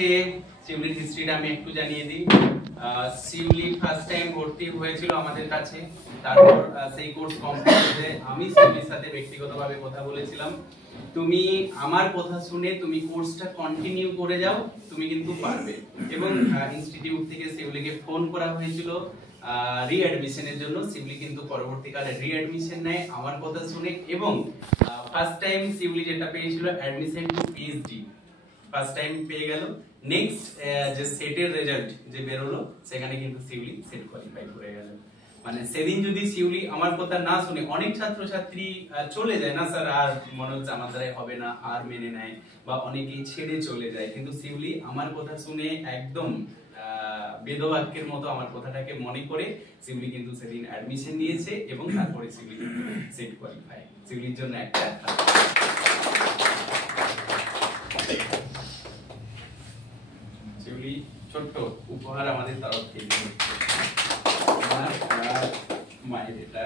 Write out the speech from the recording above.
শিউলির হিস্ট্রিটা আমি একটু জানিয়ে দিই। শিউলি ফার্স্ট টাইম ভর্তি হয়েছিল আমাদের কাছে, তারপর সেই কোর্স কমপ্লিট হয়ে আমি শিউলির সাথে ব্যক্তিগতভাবে কথা বলেছিলাম, তুমি আমার কথা শুনে তুমি কোর্সটা কন্টিনিউ করে যাও, তুমি কিন্তু পারবে। এবং ইনস্টিটিউট থেকে শিউলিকে ফোন করা হয়েছিল রিঅ্যাডমিশনের জন্য। শিউলি কিন্তু পরবর্তীকালে রিঅ্যাডমিশন নেয় আমার কথা শুনে, এবং ফার্স্ট টাইম শিউলি যেটা পেয়েছিল admission two PhD first time পেয়ে গেল। নেক্সট যে সেটের রেজাল্ট যে বেরোলো সেখানে কিন্তু শিউলি সেট কোয়ালিফাই করে গেল। মানে সেদিন যদি শিউলি আমার কথা না শুনে, অনেক ছাত্রছাত্রী চলে যায় না স্যার, আর মনে হচ্ছে আমার দ্বারাই হবে না, আর মেনে নেয় বা অনেকেই ছেড়ে চলে যায়, কিন্তু শিউলি আমার কথা শুনে একদম বেদবাক্যের মতো আমার কথাটাকে মনে করে শিউলি কিন্তু সেদিন অ্যাডমিশন নিয়েছে এবং তারপরে শিউলি কিন্তু সেট কোয়ালিফাই। শিউলির জন্য একটা শিউলি ছোট্ট উপহার আমাদের তরফ থেকে মায়ের এটা